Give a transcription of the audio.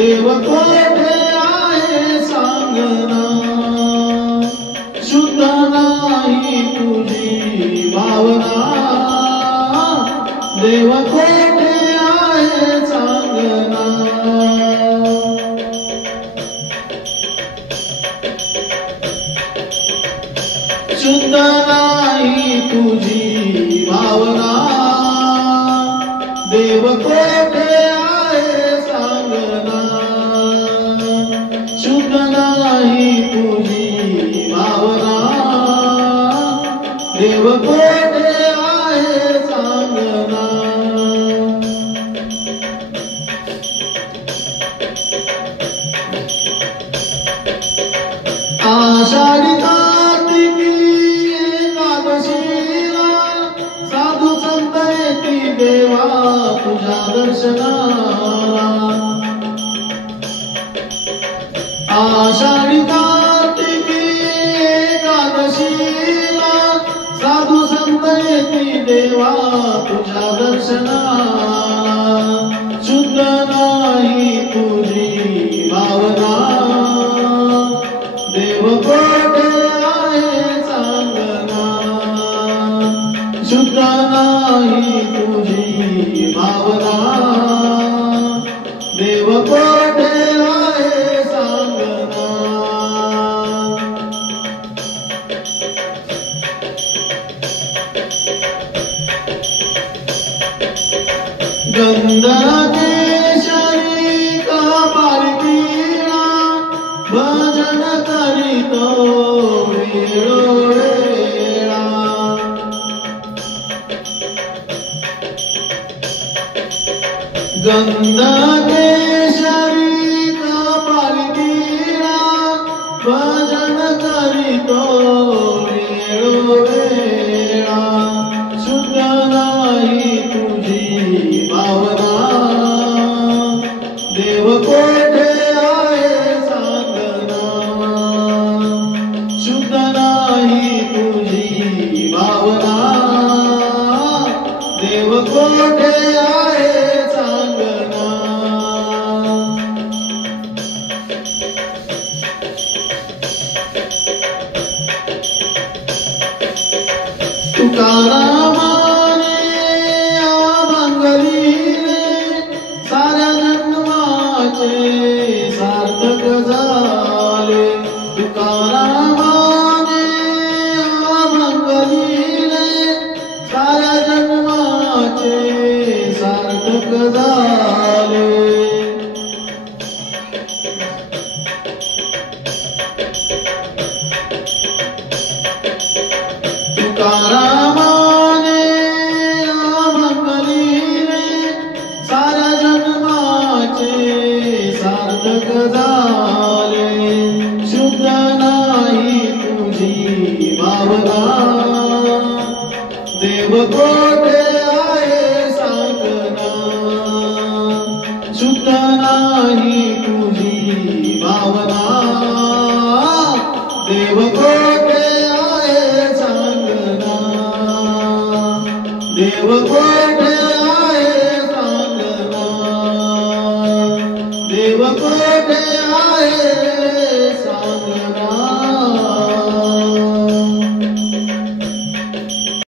देव कोठे आहे सांगना, शुद्ध नाही तुझी भावना, देव कोठे आहे सांगना। शुद्ध नाही तुझी भावना, देव कोठे आहे सांगना, शुद्ध नाही तुझी भावना, देव कोठे आहे सांगना। आषाढी कार्तिकी एकादशीला साधू संत येती देवा तुझ्या दर्शनाला। आषाढी कार्तिकी एकादशीला साधू संत येती देवा तुझ्या दर्शनाला। शुद्ध नाही तुझी भावना, देव कोठे आहे सांगना, शुद्ध नाही तुझी भावना, देव कोठे आहे सांगना। गंधर्व केशरी कपालिकीला भजन करीतो वेळोवेळा। गंधर्व केशरी कपालिकीला भजन करीतो वेळोवेळा। शुद्ध नाही तुझी भावना, देव कोठे आहे सांगना, शुद्ध नाही तुझी भावना, देव कोठे आहे सांगना। तुकारामाने अभंगलीले साऱ्या जन्माचे सार्थक झाले। तुकारामाने अभंगलीले साऱ्या जन्माचे सार्थक झाले। तुकारामाने अभंगलीले साऱ्या जन्माचे सार्थक झाले। शुद्ध नाही तुझी भावना, देव कोठे